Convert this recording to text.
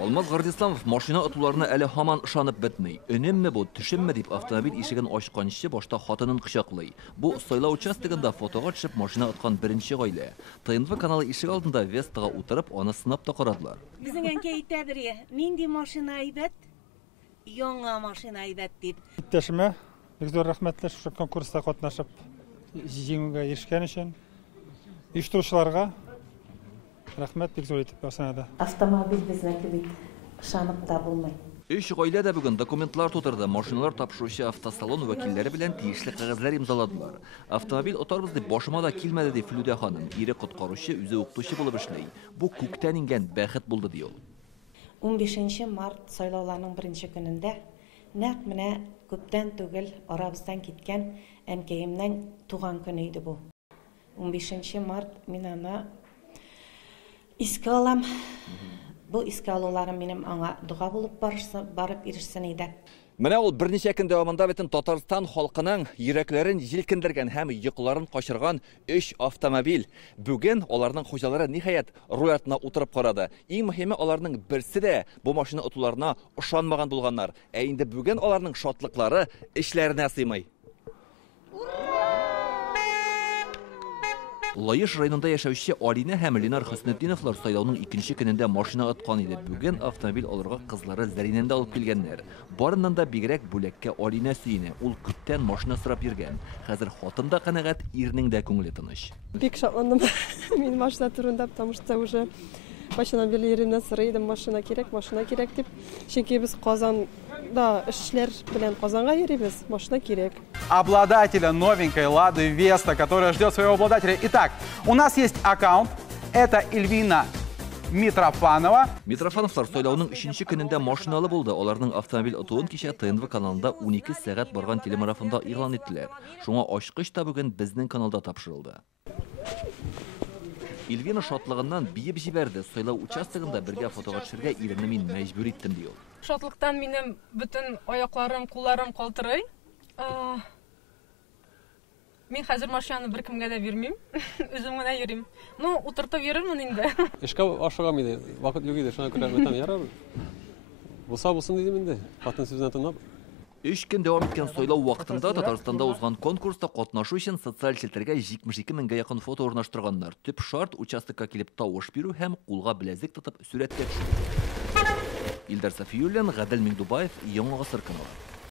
Алмаз Гардисламов машина атуларына әле һаман ышанып бетмей. Өнемме бу, төшемме дип автомобиль ишеген ачканчы башта хатынын кычаклый. Бу сайлау участогында фотога төшеп машина аткан беренче гаилә. ТНВ каналы ишек алдында Вестага утырып, аны сынап та карадылар. Безнең әнкәй әйтәдер, нинди машина әйбәт, яңа машина әйбәт дип. Иптәшемә бик зур рәхмәтләр шушы конкурста катнашып җиңүгә ирешкән өчен. Оештыручыларга рәхмәт бик зур итеп ясанады. Автомобиль безнеке бит, ышанып та булмый. Өч гаилә дә бүген документлар тутырды. Машиналар тапшыручы автосалон вәкилләре белән тиешле кәгазьләр имзаладылар. Автомобиль отарбыз дип башыма да килмәде ди Флүдә ханым. Ире коткаручы, үзе укытучы булып эшләй. Бу күктән ингән бәхет булды ди ул. 15 март сайлауларның беренче көнендә нәкъ менә күптән түгел арабыздан киткән әнкәемнең туган көне иде бу. 15 март мин аны искә алам. Бу искә алуларым минем аңа дуга булып барып ирешсен иде. Менә ул берничә көн дәвамында бөтен Татарстан халкының йөрәкләрен җилкендергән һәм йокыларын качырган 3 автомобиль. Бүген аларның хуҗалары ниһаять руль артына утырып карады. Иң мөһиме аларның берсе дә бу машина отуларына ышанмаган булганнар. Ә инде бүген аларның шатлыклары эшләренә сыймый. Лаеш районында яшәүче Алина һәм Ленар Хөснетдиновлар сайлауның икенче көнендә машина аткан иде. Бүген автомобиль алырга кызлары Зәринән дә алып килгәннәр. Барыннан да бигрәк бүләккә Алина сөенә. Ул күптән машина сорап йөргән. Хәзер хатын да канәгать, ирнең дә күңеле тыныч. Бик шатландым. Мин машина турында, потому что уже машина белеренә сорыйдым, машина кирәк дип. Чөнки без Казанда эшләр белән Казанга йөрибез, машина кирәк. Обладателя новенькой Лады Веста, которая ждет своего обладателя. Итак, у нас есть аккаунт. Это Эльвина Митрофанова. Митрофановлар сайлауның 3нче көнендә машиналы булды. Аларның автомобиль отуын кичә ТНВ каналында 12 сәгать барган телемарафонда игълан иттеләр. Шуңа ачкыч та бүген безнең каналда тапшырылды. Эльвина шатлыгыннан биеп җибәрде. Сайлау участогында бергә фотога төшәргә ирене мин мәҗбүр иттем ди ул. Шатлыктан минем бөтен аякларым, кулларым калтырый. Мин хәзер машинаны беркемгә дә бирмим. Үзем генә йөрим. Ну, утыртып йөрермен инде. Эшкә ашыгам иде. Вакыт юк иде. Шуңа күрә мәтәм ярар. Булсын дидем инде. Хатын сүзенә тыңлап. 3 көн дәвам иткән сайлау вакытында Татарстанда узган конкурста катнашу өчен социаль челтәргә 72 меңгә якын фото урнаштырганнар. Төп шарт участокка килеп тавыш бирү һәм кулга беләзек тотып сурәткә төшү. Илдар Сафиуллин, Гадел Меңдубаев, Яңа Гасыр каналы.